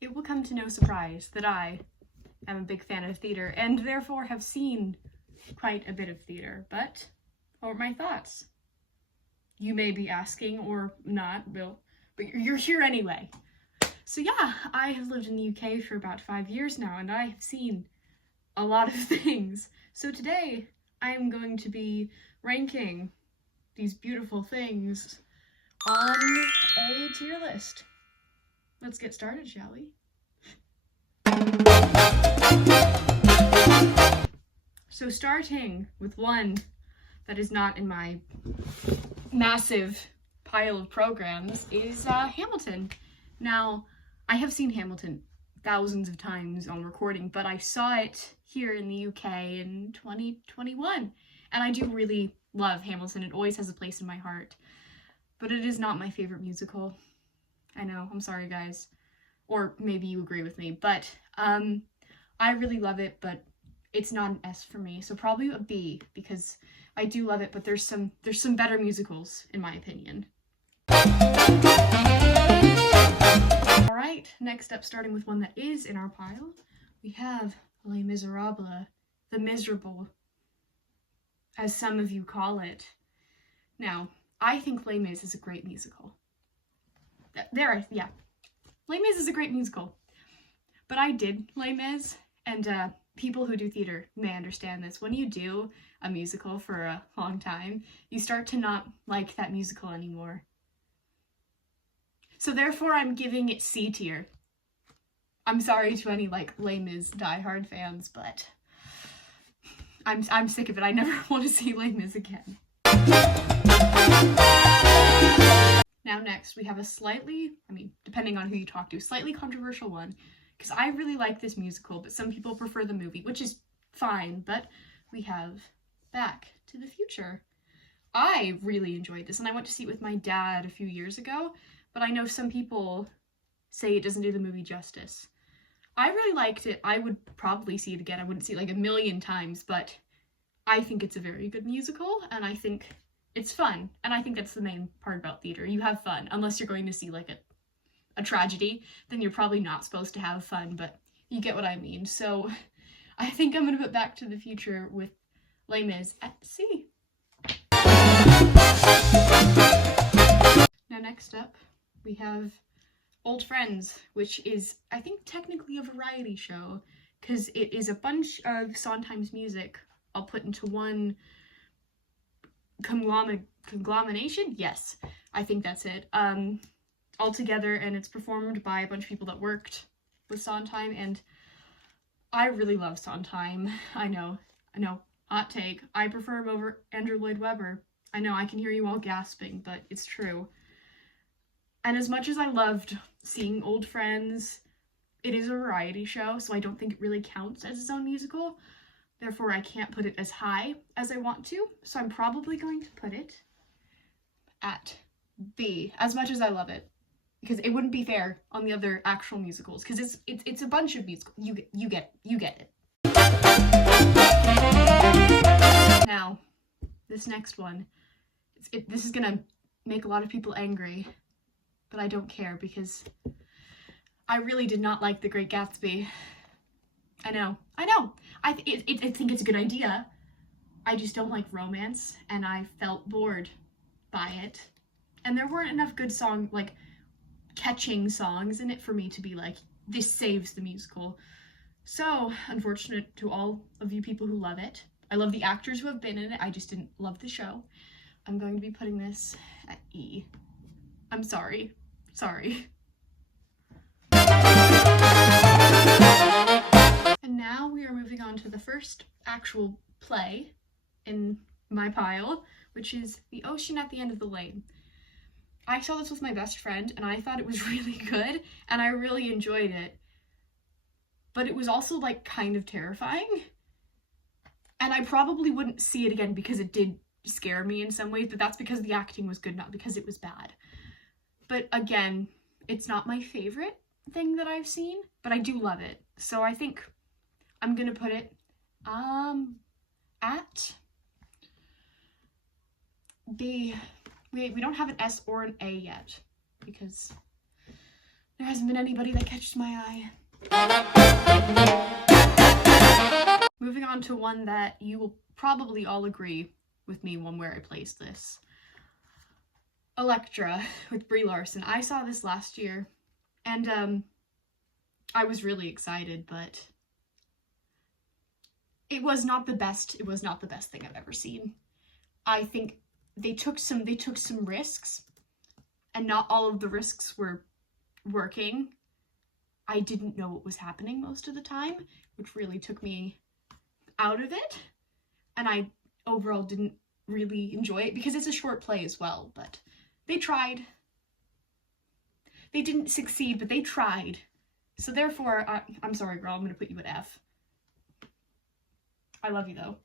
It will come to no surprise that I am a big fan of theater and therefore have seen quite a bit of theater, but what are my thoughts? You may be asking, or not, Bill, but you're here anyway. So yeah, I have lived in the UK for about 5 years now, and I have seen a lot of things. So today, I am going to be ranking these beautiful things on a tier list. Let's get started, shall we? So starting with one that is not in my massive pile of programs is Hamilton. Now, I have seen Hamilton thousands of times on recording, but I saw it here in the UK in 2021, and I do really love Hamilton. It always has a place in my heart, but it is not my favorite musical. I know, I'm sorry guys, or maybe you agree with me, but I really love it, but it's not an S for me, so probably a B, because I do love it, but there's some better musicals, in my opinion. Alright, next up, starting with one that is in our pile, we have Les Miserables, The Miserable, as some of you call it. Now, I think Les Mis is a great musical. Yeah. Les Mis is a great musical. But I did Les Mis, and people who do theater may understand this. When you do a musical for a long time, you start to not like that musical anymore. So therefore, I'm giving it C tier. I'm sorry to any Les Mis diehard fans, but I'm sick of it. I never want to see Les Mis again. Now next, we have a slightly, depending on who you talk to, slightly controversial one, because I really like this musical, but some people prefer the movie, which is fine, but we have Back to the Future. I really enjoyed this, and I went to see it with my dad a few years ago, but I know some people say it doesn't do the movie justice. I really liked it. I would probably see it again. I wouldn't see it a million times, but I think it's a very good musical, and I think it's fun, and I think that's the main part about theater. You have fun, unless you're going to see a tragedy, then you're probably not supposed to have fun, but you get what I mean. So I think I'm gonna put Back to the Future with Les Mis at C. Now next up, we have Old Friends, which is, I think, technically a variety show, because it is a bunch of Sondheim's music I'll put into one conglomeration? Yes, I think that's it. All together, and it's performed by a bunch of people that worked with Sondheim, and I really love Sondheim. I know, hot take. I prefer him over Andrew Lloyd Webber. I know, I can hear you all gasping, but it's true. And as much as I loved seeing Old Friends, it is a variety show, so I don't think it really counts as its own musical. Therefore, I can't put it as high as I want to, so I'm probably going to put it at B, as much as I love it. Because it wouldn't be fair on the other actual musicals, because it's a bunch of musicals. You get it. Now, this next one, this is gonna make a lot of people angry, but I don't care, because I really did not like The Great Gatsby. I know. I think it's a good idea. I just don't like romance, and I felt bored by it. And there weren't enough good catching songs in it for me to be this saves the musical. So, unfortunate to all of you people who love it. I love the actors who have been in it, I just didn't love the show. I'm going to be putting this at E. I'm sorry. And now we are moving on to the first actual play in my pile, which is The Ocean at the End of the Lane. I saw this with my best friend, and I thought it was really good, and I really enjoyed it. But it was also, kind of terrifying. And I probably wouldn't see it again because it did scare me in some ways, but that's because the acting was good, not because it was bad. But again, it's not my favorite thing that I've seen, but I do love it. So I think I'm gonna put it, at B. We don't have an S or an A yet, because There hasn't been anybody that catches my eye. Moving on to one that you will probably all agree with me on where I place this. Elektra with Brie Larson. I saw this last year, and I was really excited, but it was not the best. It was not the best thing I've ever seen. I think they took some risks, and not all of the risks were working. I didn't know what was happening most of the time, which really took me out of it, and I overall didn't really enjoy it because it's a short play as well, but they tried. They didn't succeed, but they tried. So therefore, I'm sorry, girl, I'm gonna put you at F. I love you, though.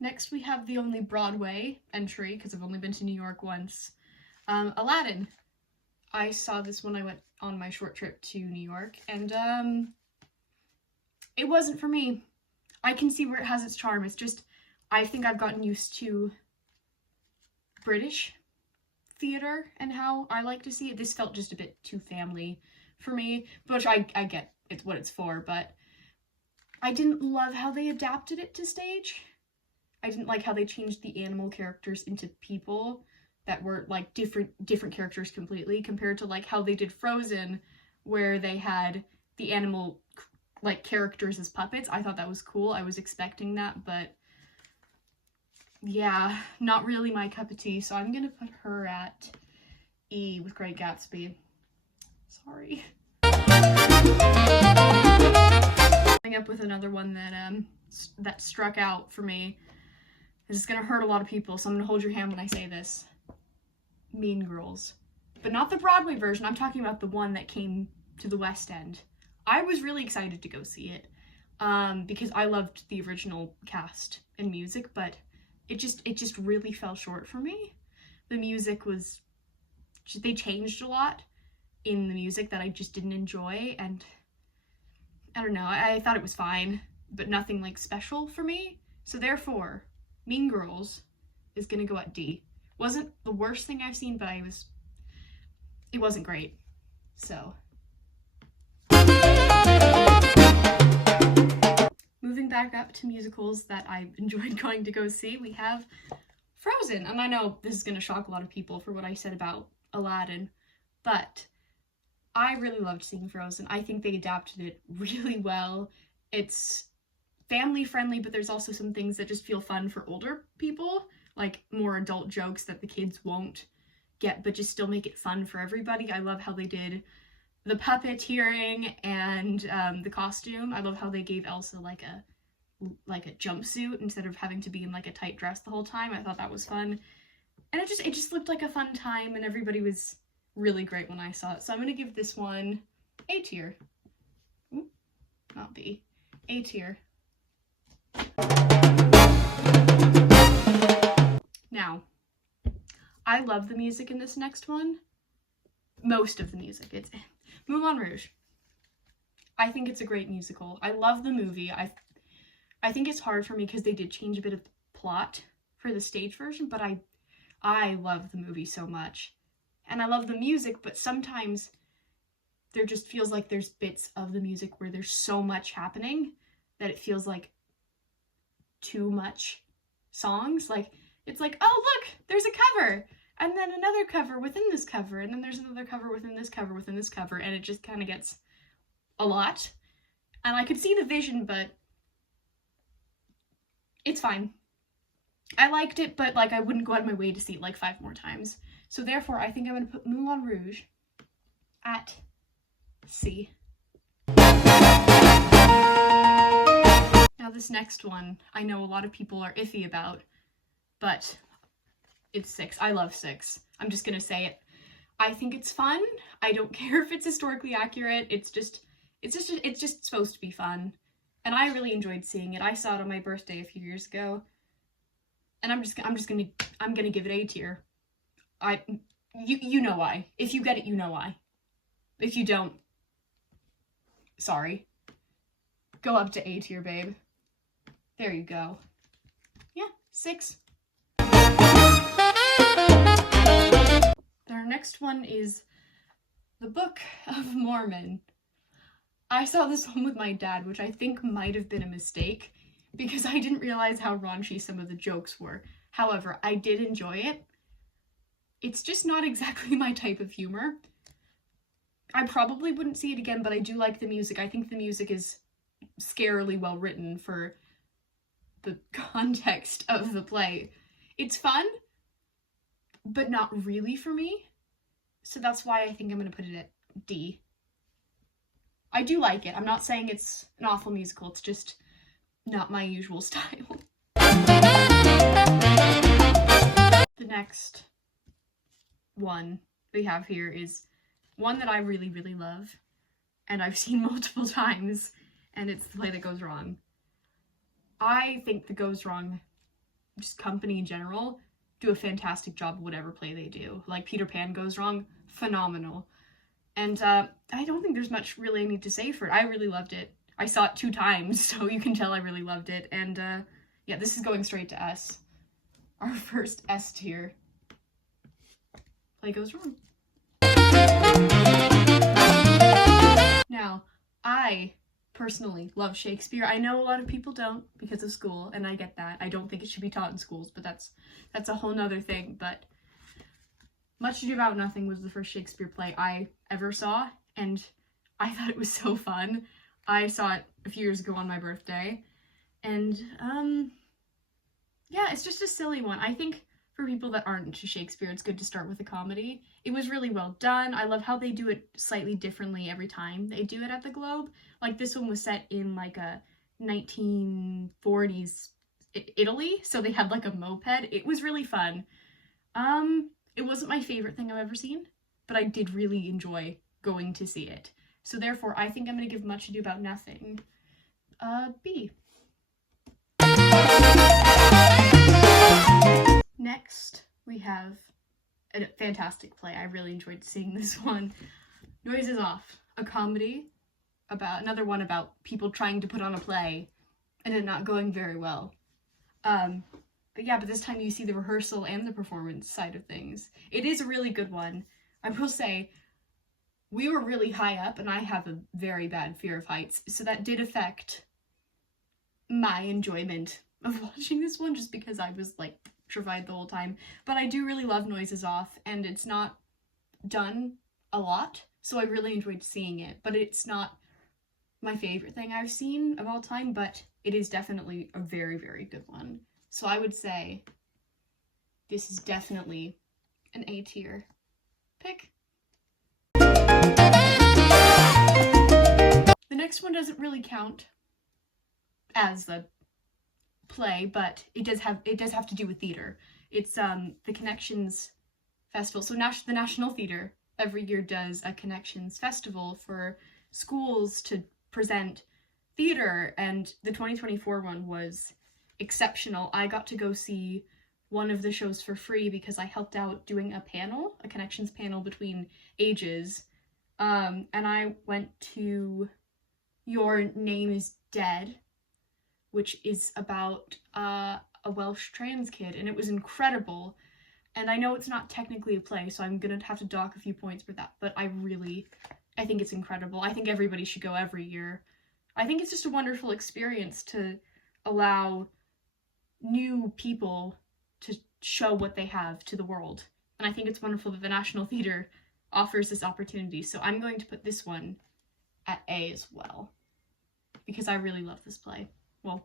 Next, we have the only Broadway entry, because I've only been to New York once. Aladdin. I saw this when I went on my short trip to New York, and it wasn't for me. I can see where it has its charm. It's just, I think I've gotten used to British theater and how I like to see it. This felt just a bit too family for me, which I get it's what it's for, but I didn't love how they adapted it to stage. I didn't like how they changed the animal characters into people that were like different characters completely, compared to like how they did Frozen, where they had the animal like characters as puppets. I thought that was cool. I was expecting that, but yeah, not really my cup of tea. So I'm gonna put her at E with Great Gatsby. Sorry. Coming up with another one that struck out for me. This is gonna hurt a lot of people, so I'm gonna hold your hand when I say this. Mean Girls. But not the Broadway version. I'm talking about the one that came to the West End. I was really excited to go see it because I loved the original cast and music, but it just really fell short for me. The music was, they changed a lot in the music that I just didn't enjoy, and I don't know, I thought it was fine, but nothing like special for me. So therefore, Mean Girls is gonna go at D. Wasn't the worst thing I've seen, but it wasn't great. So moving back up to musicals that I enjoyed going to go see, we have Frozen. And I know this is gonna shock a lot of people for what I said about Aladdin, but I really loved seeing Frozen. I think they adapted it really well. It's family friendly, but there's also some things that just feel fun for older people, like more adult jokes that the kids won't get, but just still make it fun for everybody. I love how they did the puppeteering and the costume. I love how they gave Elsa like a jumpsuit instead of having to be in like a tight dress the whole time. I thought that was fun. And it just looked like a fun time, and everybody was really great when I saw it. So I'm gonna give this one A tier. Ooh, not B. A tier. Now, I love the music in this next one. Most of the music. It's Moulin Rouge. I think it's a great musical. I love the movie. I think it's hard for me because they did change a bit of the plot for the stage version, but I love the movie so much. And I love the music, but sometimes there just feels like there's bits of the music where there's so much happening that it feels like too much songs. Like, it's like, oh look, there's a cover, and then another cover within this cover, and then there's another cover within this cover within this cover, and it just kind of gets a lot. And I could see the vision, but it's fine. I liked it, but like I wouldn't go out of my way to see it like 5 more times. So therefore, I think I'm gonna put Moulin Rouge at C. Now this next one, I know a lot of people are iffy about, but it's 6. I love 6. I'm just gonna say it. I think it's fun. I don't care if it's historically accurate. It's just supposed to be fun. And I really enjoyed seeing it. I saw it on my birthday a few years ago. And I'm gonna give it A tier. You know why. If you get it, you know why. If you don't, sorry. Go up to A tier, babe. There you go. Yeah, 6. Our next one is The Book of Mormon. I saw this one with my dad, which I think might have been a mistake, because I didn't realize how raunchy some of the jokes were. However, I did enjoy it. It's just not exactly my type of humor. I probably wouldn't see it again, but I do like the music. I think the music is scarily well written for the context of the play. It's fun, but not really for me. So that's why I think I'm going to put it at D. I do like it. I'm not saying it's an awful musical. It's just not my usual style. The next one we have here is one that I really, really love, and I've seen multiple times, and it's the play That Goes Wrong. I think The Goes Wrong, just company in general, do a fantastic job of whatever play they do. Like Peter Pan Goes Wrong, phenomenal. And I don't think there's much really I need to say for it. I really loved it. I saw it 2 times, so you can tell I really loved it. And yeah, this is going straight to S. Our first S tier. Play Goes Wrong. Now, I personally love Shakespeare. I know a lot of people don't because of school, and I get that. I don't think it should be taught in schools, but that's a whole nother thing. But Much Ado About Nothing was the first Shakespeare play I ever saw, and I thought it was so fun. I saw it a few years ago on my birthday, and yeah, it's just a silly one. I think for people that aren't into Shakespeare, it's good to start with a comedy. It was really well done. I love how they do it slightly differently every time they do it at the Globe. Like, this one was set in like a 1940s Italy, so they had like a moped. It was really fun. It wasn't my favorite thing I've ever seen, but I did really enjoy going to see it. So therefore, I think I'm going to give Much Ado About Nothing B. Next, we have a fantastic play. I really enjoyed seeing this one. Noises Off, a comedy about another one about people trying to put on a play and it not going very well. But this time you see the rehearsal and the performance side of things. It is a really good one. I will say, we were really high up and I have a very bad fear of heights, so that did affect my enjoyment of watching this one, just because I was like petrified the whole time. But I do really love Noises Off, and it's not done a lot, so I really enjoyed seeing it. But it's not my favorite thing I've seen of all time, but it is definitely a very, very good one. So I would say this is definitely an A tier pick. The next one doesn't really count as the play, but it does have to do with theater. It's the Connections Festival. So the National Theater every year does a Connections Festival for schools to present theater, and the 2024 one was exceptional. I got to go see one of the shows for free because I helped out doing a Connections panel between ages, and I went to Your Name is Dead, which is about a Welsh trans kid, and it was incredible. And I know it's not technically a play, so I'm gonna have to dock a few points for that, but I think it's incredible. I think everybody should go every year. I think it's just a wonderful experience to allow new people to show what they have to the world. And I think it's wonderful that the National Theater offers this opportunity. So I'm going to put this one at A as well, because I really love this play. Well,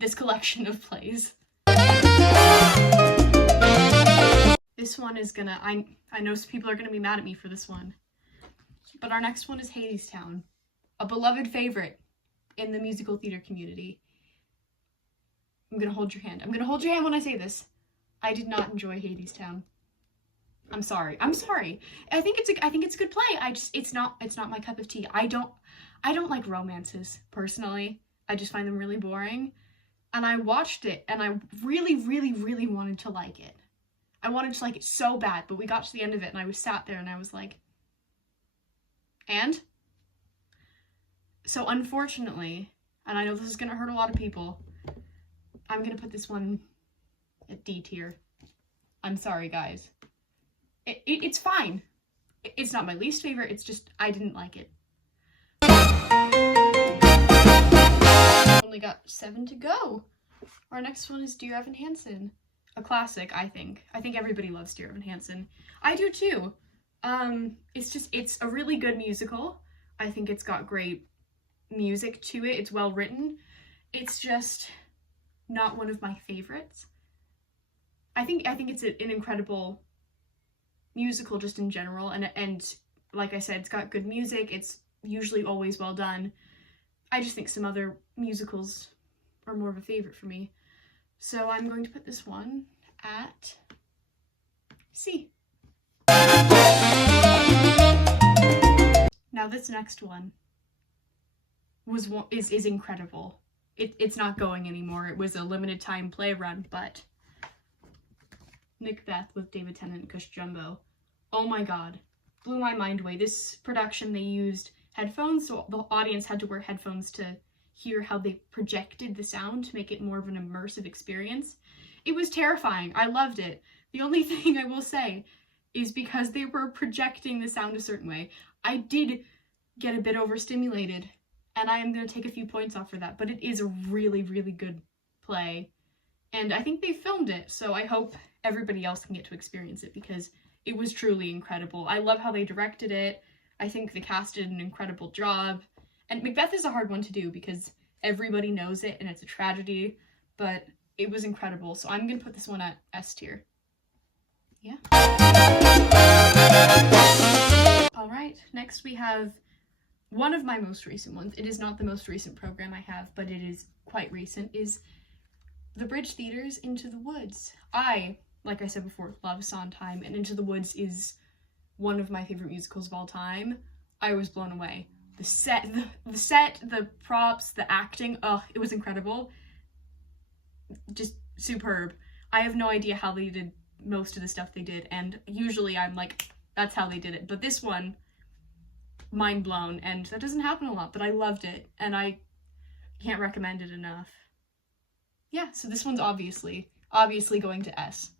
this collection of plays. This one is gonna, I know some people are gonna be mad at me for this one, but our next one is Hadestown, a beloved favorite in the musical theater community. I'm gonna hold your hand. I'm gonna hold your hand when I say this. I did not enjoy Hadestown. I'm sorry. I think it's a good play. It's not my cup of tea. I don't like romances personally. I just find them really boring. And I watched it and I really, really, really wanted to like it. I wanted to like it so bad, but we got to the end of it and I was sat there and I was like, and? So unfortunately, and I know this is gonna hurt a lot of people, I'm gonna put this one at D tier. I'm sorry, guys. It's fine. It's not my least favorite, it's just I didn't like it. Only got 7 to go. Our next one is Dear Evan Hansen. A classic, I think. I think everybody loves Dear Evan Hansen. I do too. It's a really good musical. I think it's got great music to it. It's well written. It's just not one of my favorites. I think it's an incredible musical just in general, and like I said, it's got good music. It's usually always well done. I just think some other musicals are more of a favorite for me. So I'm going to put this one at C. Now this next one is incredible. It's not going anymore. It was a limited time play run, but Macbeth with David Tennant and Cush Jumbo. Oh my god. Blew my mind away. This production, they used headphones, so the audience had to wear headphones to hear how they projected the sound to make it more of an immersive experience. It was terrifying. I loved it. The only thing I will say is because they were projecting the sound a certain way, I did get a bit overstimulated, and I am going to take a few points off for that, but it is a really, really good play, and I think they filmed it, so I hope everybody else can get to experience it because it was truly incredible. I love how they directed it. I think the cast did an incredible job. And Macbeth is a hard one to do because everybody knows it and it's a tragedy, but it was incredible. So I'm going to put this one at S tier. Yeah. All right, next we have one of my most recent ones. It is not the most recent program I have, but it is quite recent, is The Bridge Theater's Into the Woods. I, like I said before, love Sondheim, and Into the Woods is one of my favorite musicals of all time. I was blown away. The set, the props, the acting, it was incredible. Just superb. I have no idea how they did most of the stuff they did, and usually I'm like, that's how they did it. But this one, mind blown, and that doesn't happen a lot, but I loved it, and I can't recommend it enough. Yeah, so this one's obviously going to S.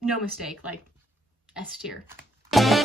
No mistake, like, S tier. I'm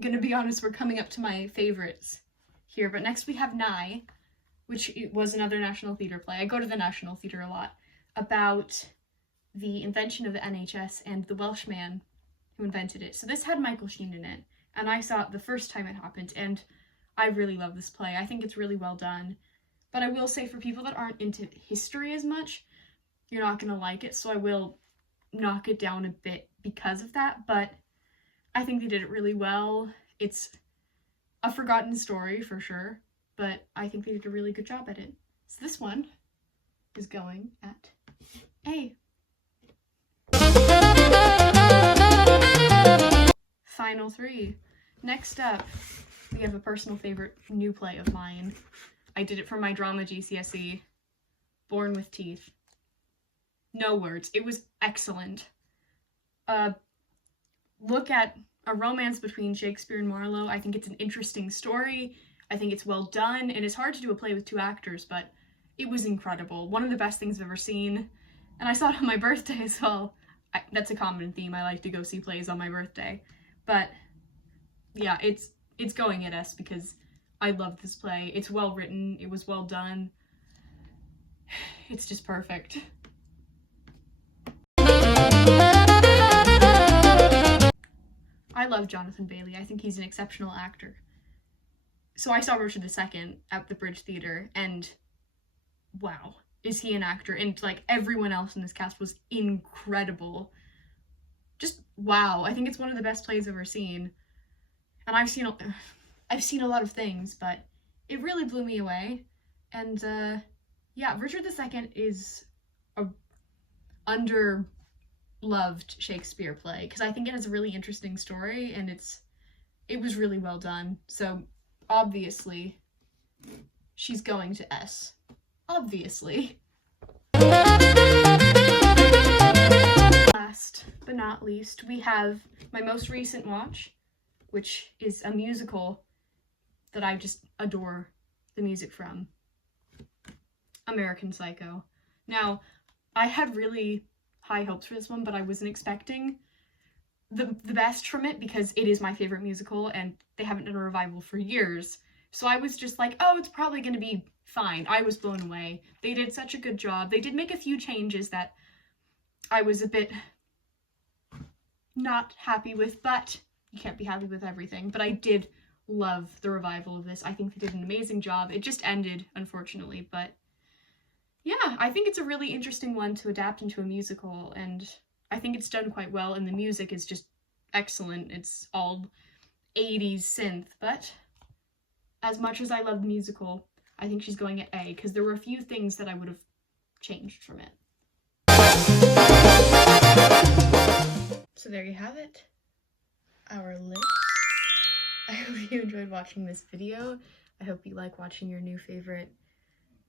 gonna be honest, we're coming up to my favorites here, but next we have Nye, which was another National Theatre play. I go to the National Theatre a lot, about the invention of the NHS and the Welshman who invented it. So this had Michael Sheen in it, and I saw it the first time it happened, and I really love this play. I think it's really well done. But I will say, for people that aren't into history as much, you're not gonna like it, so I will knock it down a bit because of that, but I think they did it really well. It's a forgotten story for sure, but I think they did a really good job at it. So this one is going at A. Final 3. Next up, we have a personal favorite new play of mine. I did it for my drama GCSE, Born with Teeth. No words. It was excellent. Look at a romance between Shakespeare and Marlowe. I think it's an interesting story. I think it's well done, and it's hard to do a play with 2 actors, but it was incredible. One of the best things I've ever seen, and I saw it on my birthday as well. That's a common theme. I like to go see plays on my birthday, but yeah, it's going at S because I love this play. It's well written. It was well done. It's just perfect. I love Jonathan Bailey. I think he's an exceptional actor. So I saw Richard II at the Bridge Theatre, and wow, is he an actor? And like everyone else in this cast was incredible. Just wow. I think it's one of the best plays I've ever seen. And I've seen a lot of things, but it really blew me away. And yeah, Richard II is a under-loved Shakespeare play because I think it has a really interesting story, and it was really well done. So obviously she's going to S. Obviously. Last but not least, we have my most recent watch, which is a musical that I just adore the music from, American Psycho. Now, I had really high hopes for this one, but I wasn't expecting the best from it because it is my favorite musical and they haven't done a revival for years. So I was just like, oh, it's probably going to be fine. I was blown away. They did such a good job. They did make a few changes that I was a bit not happy with, but you can't be happy with everything. But I did love the revival of this. I think they did an amazing job. It just ended, unfortunately, but yeah, I think it's a really interesting one to adapt into a musical, and I think it's done quite well, and the music is just excellent. It's all 80s synth, but as much as I love the musical, I think she's going at A, because there were a few things that I would have changed from it. So there you have it, our list. I hope you enjoyed watching this video. I hope you like watching your new favorite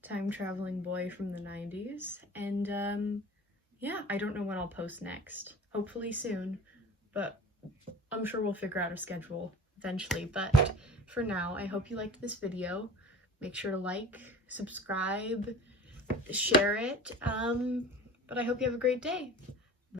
time-traveling boy from the 90s. And yeah, I don't know when I'll post next. Hopefully soon, but I'm sure we'll figure out a schedule eventually. But for now, I hope you liked this video. Make sure to like, subscribe, share it. But I hope you have a great day.